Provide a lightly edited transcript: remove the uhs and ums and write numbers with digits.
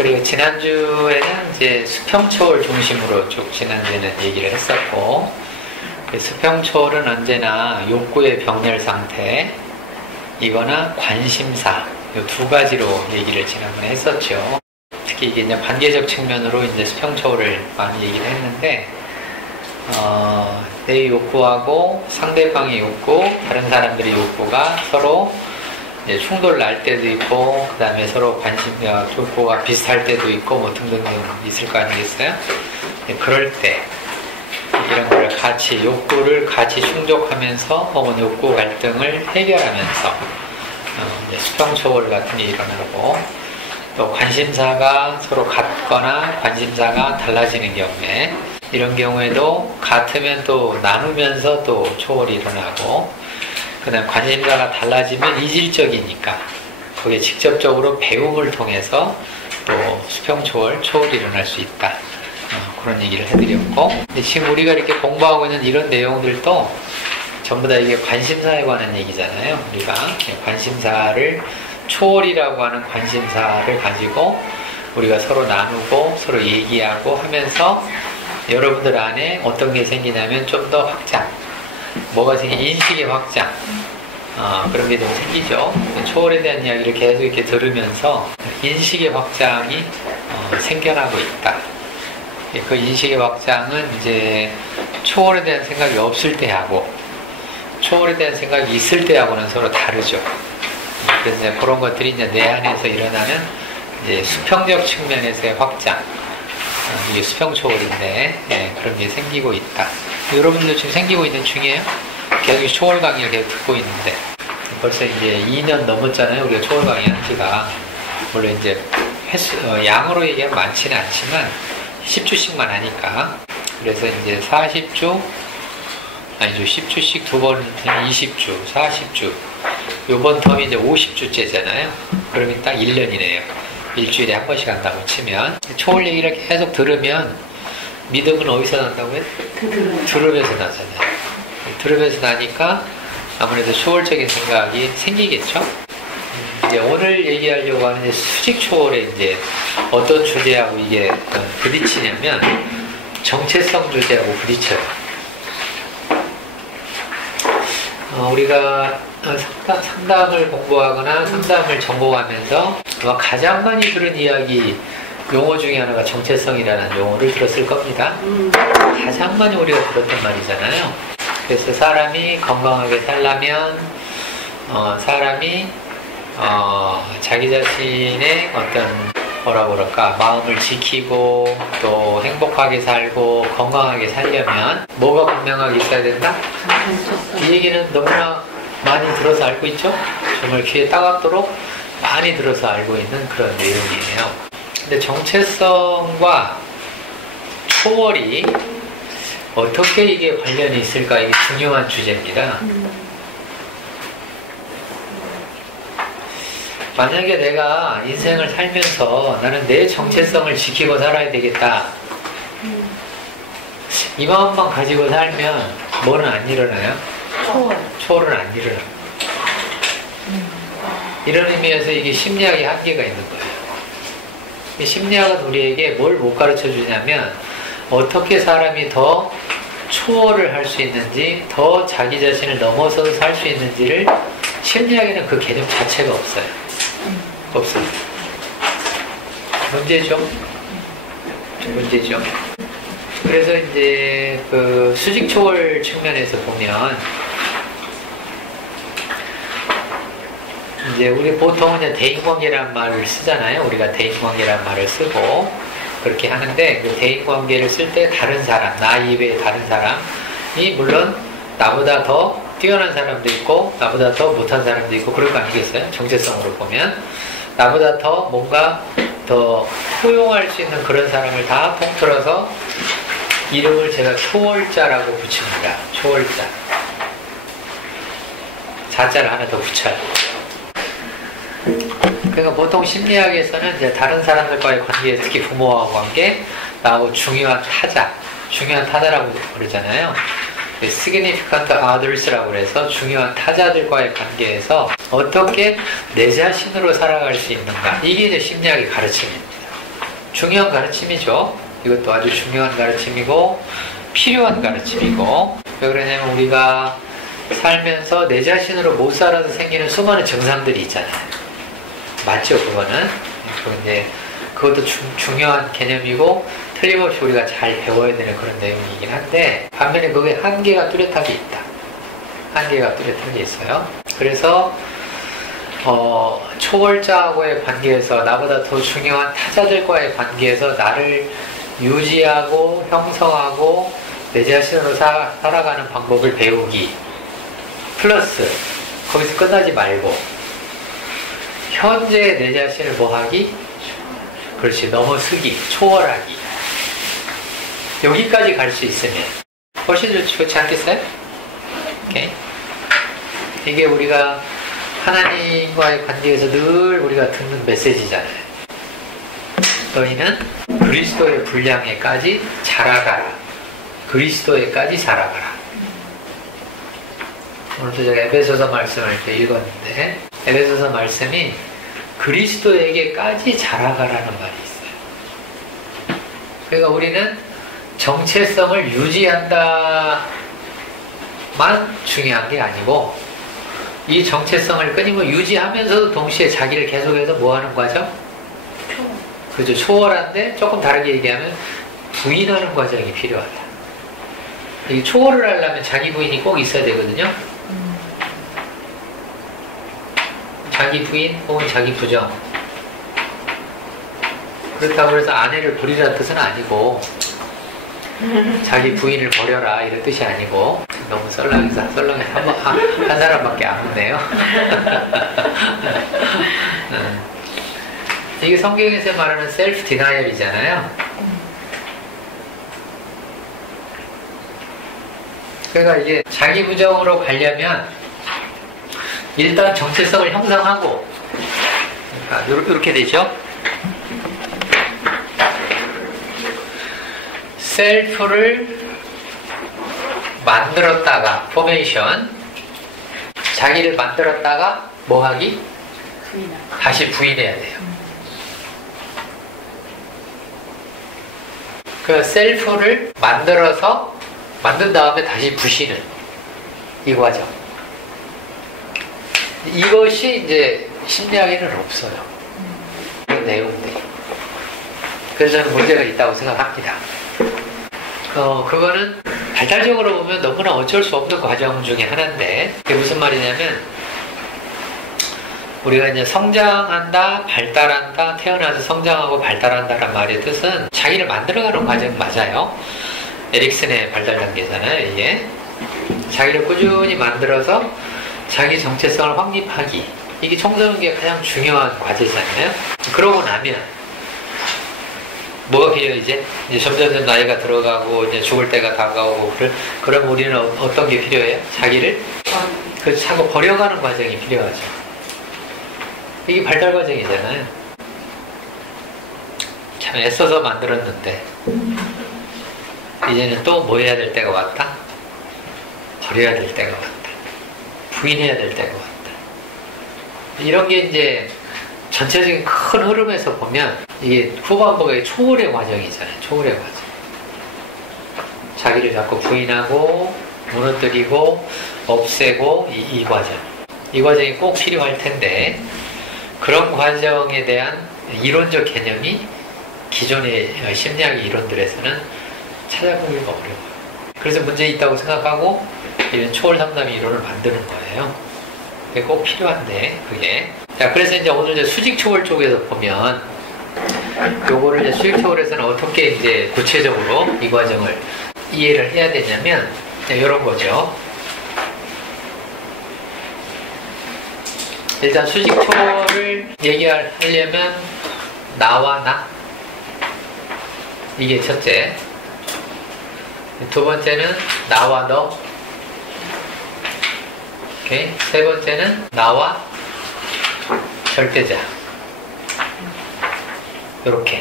그리고 지난주에는 이제 수평초월 중심으로 쭉 지난주에는 얘기를 했었고, 수평초월은 언제나 욕구의 병렬 상태, 이거나 관심사, 이 두 가지로 얘기를 지난번에 했었죠. 특히 이게 이제 관계적 측면으로 이제 수평초월을 많이 얘기를 했는데, 내 욕구하고 상대방의 욕구, 다른 사람들의 욕구가 서로 이제 충돌 날 때도 있고, 그 다음에 서로 욕구가 비슷할 때도 있고, 뭐 등등등 있을 거 아니겠어요? 그럴 때, 이런 걸 같이, 욕구를 같이 충족하면서, 혹은 욕구 갈등을 해결하면서, 이제 수평초월 같은 게 일어나고, 또 관심사가 서로 같거나 관심사가 달라지는 경우에, 이런 경우에도 같으면 또 나누면서 또 초월이 일어나고, 그 다음 관심사가 달라지면 이질적이니까 거기에 직접적으로 배움을 통해서 또 수평초월, 초월이 일어날 수 있다. 그런 얘기를 해드렸고, 근데 지금 우리가 이렇게 공부하고 있는 이런 내용들도 전부 다 이게 관심사에 관한 얘기잖아요. 우리가 관심사를, 초월이라고 하는 관심사를 가지고 우리가 서로 나누고 서로 얘기하고 하면서 여러분들 안에 어떤 게 생기냐면 좀 더 확장, 뭐가 인식의 확장, 그런 게 좀 생기죠. 초월에 대한 이야기를 계속 이렇게 들으면서 인식의 확장이 생겨나고 있다. 그 인식의 확장은 이제 초월에 대한 생각이 없을 때 하고 초월에 대한 생각이 있을 때 하고는 서로 다르죠. 그래서 이제 그런 것들이 이제 내 안에서 일어나는 이제 수평적 측면에서의 확장, 이게 수평초월인데, 그런 게 생기고 있다. 여러분도 지금 생기고 있는 중이에요? 계속 초월 강의를 계속 듣고 있는데, 벌써 이제 2년 넘었잖아요. 우리가 초월 강의 한 지가. 물론 이제 양으로 얘기하면 많지는 않지만 10주씩만 하니까. 그래서 이제 40주, 아니죠. 10주씩 두 번, 20주, 40주. 요번 텀이 이제 50주째잖아요. 그러면 딱 1년이네요. 일주일에 한 번씩 한다고 치면. 초월 얘기를 계속 들으면 믿음은 어디서 난다고요? 들으면서 나잖아요. 들으면서 나니까 아무래도 초월적인 생각이 생기겠죠? 이제 오늘 얘기하려고 하는 이제 수직 초월에 이제 어떤 주제하고 이게 부딪히냐면 정체성 주제하고 부딪혀요. 우리가 상담을 공부하거나 상담을 전공하면서 아마 가장 많이 들은 이야기 용어 중에 하나가 정체성이라는 용어를 들었을 겁니다. 가장 많이 우리가 들었던 말이잖아요. 그래서 사람이 건강하게 살려면 사람이 자기 자신의 어떤 뭐라고 그럴까 마음을 지키고 또 행복하게 살고 건강하게 살려면 뭐가 분명하게 있어야 된다? 이 얘기는 너무나 많이 들어서 알고 있죠? 정말 귀에 따갑도록 많이 들어서 알고 있는 그런 내용이에요. 근데 정체성과 초월이 어떻게 이게 관련이 있을까? 이게 중요한 주제입니다. 만약에 내가 인생을 살면서 나는 내 정체성을 지키고 살아야 되겠다. 이 마음만 가지고 살면 뭐는 안 일어나요? 초월은 안 일어나요. 이런 의미에서 이게 심리학의 한계가 있는 거예요. 심리학은 우리에게 뭘 못 가르쳐 주냐면 어떻게 사람이 더 초월을 할 수 있는지, 더 자기 자신을 넘어서서 살 수 있는지를 심리학에는 그 개념 자체가 없어요. 없어요. 문제죠. 문제죠. 그래서 이제 그 수직 초월 측면에서 보면 이제 우리 보통은 이제 대인관계라는 말을 쓰잖아요. 우리가 대인관계라는 말을 쓰고 그렇게 하는데 그 대인관계를 쓸 때 다른 사람, 나 이외에 다른 사람이 물론 나보다 더 뛰어난 사람도 있고 나보다 더 못한 사람도 있고 그럴 거 아니겠어요? 정체성으로 보면 나보다 더 뭔가 더 포용할 수 있는 그런 사람을 다 통틀어서 이름을 제가 초월자라고 붙입니다. 초월자. 자자를 하나 더 붙여요. 그러니까 보통 심리학에서는 이제 다른 사람들과의 관계, 특히 부모와의 관계, 나하고 중요한 타자라고 그러잖아요. significant others라고 해서 중요한 타자들과의 관계에서 어떻게 내 자신으로 살아갈 수 있는가, 이게 이제 심리학의 가르침입니다. 중요한 가르침이죠. 이것도 아주 중요한 가르침이고 필요한 가르침이고, 왜 그러냐면 우리가 살면서 내 자신으로 못 살아서 생기는 수많은 증상들이 있잖아요. 맞죠, 그거는? 그런데 그것도 중요한 개념이고 틀림없이 우리가 잘 배워야 되는 그런 내용이긴 한데, 반면에 그게 한계가 뚜렷하게 있다. 한계가 뚜렷하게 있어요. 그래서 초월자하고의 관계에서, 나보다 더 중요한 타자들과의 관계에서 나를 유지하고 형성하고 내 자신으로 살아가는 방법을 배우기, 플러스 거기서 끝나지 말고 현재 내 자신을 뭐하기? 그렇지, 넘어서기, 초월하기, 여기까지 갈 수 있으면 훨씬 좋지 않겠어요? 오케이? 이게 우리가 하나님과의 관계에서 늘 우리가 듣는 메시지잖아요. 너희는 그리스도의 분량에까지 자라가라. 그리스도에까지 자라가라. 오늘도 제가 에베소서 말씀을 이렇게 읽었는데, 에베소서 말씀이 그리스도에게까지 자라가라는 말이 있어요. 그러니까 우리는 정체성을 유지한다만 중요한 게 아니고, 이 정체성을 끊임없이 유지하면서도 동시에 자기를 계속해서 뭐 하는 과정? 그죠. 초월한데 조금 다르게 얘기하면 부인하는 과정이 필요하다. 이 초월을 하려면 자기 부인이 꼭 있어야 되거든요. 자기 부인 혹은 자기 부정. 그렇다고 해서 아내를 버리라는 뜻은 아니고, 자기 부인을 버려라 이런 뜻이 아니고, 너무 썰렁해서 한 사람밖에 안 묻네요. 이게 성경에서 말하는 셀프 디나이얼이잖아요. 그러니까 이게 자기 부정으로 가려면 일단 정체성을 형성하고, 그러니까 이렇게 되죠. 셀프를 만들었다가, 포메이션, 자기를 만들었다가 뭐 하기? 다시 부인해야 돼요. 그 셀프를 만든 다음에 다시 부시는 이 과정. 이것이 이제 심리학에는 없어요. 그런 내용들이. 그래서 저는 문제가 있다고 생각합니다. 그거는 발달적으로 보면 너무나 어쩔 수 없는 과정 중에 하나인데, 그게 무슨 말이냐면, 우리가 이제 성장한다, 발달한다, 태어나서 성장하고 발달한다는 말의 뜻은 자기를 만들어가는 과정 맞아요. 에릭슨의 발달 단계잖아요, 이게. 자기를 꾸준히 만들어서 자기 정체성을 확립하기. 이게 청소년기가 가장 중요한 과제잖아요. 그러고 나면, 뭐가 필요해, 이제 점점 나이가 들어가고, 이제 죽을 때가 다가오고, 그럼 우리는 어떤 게 필요해요? 자기를 자꾸 버려가는 과정이 필요하죠. 이게 발달 과정이잖아요. 참 애써서 만들었는데, 이제는 또 뭐 해야 될 때가 왔다? 버려야 될 때가 왔다. 부인해야 될 때가 왔다. 이런 게 이제 전체적인 큰 흐름에서 보면 이게 후반부의 초월의 과정이잖아요. 초월의 과정. 자기를 자꾸 부인하고 무너뜨리고 없애고 이 과정. 이 과정이 꼭 필요할 텐데, 그런 과정에 대한 이론적 개념이 기존의 심리학의 이론들에서는 찾아보기가 어려워요. 그래서 문제 있다고 생각하고 이런 초월 상담 이론을 만드는 거예요. 그게 꼭 필요한데, 그게. 자, 그래서 이제 오늘 이제 수직 초월 쪽에서 보면, 요거를 이제 수직 초월에서는 어떻게 이제 구체적으로 이 과정을 이해를 해야 되냐면, 이런 거죠. 일단 수직 초월을 얘기하려면 나와 나, 이게 첫째. 두 번째는 나와 너. 오케이. 세 번째는 나와 절대자. 요렇게.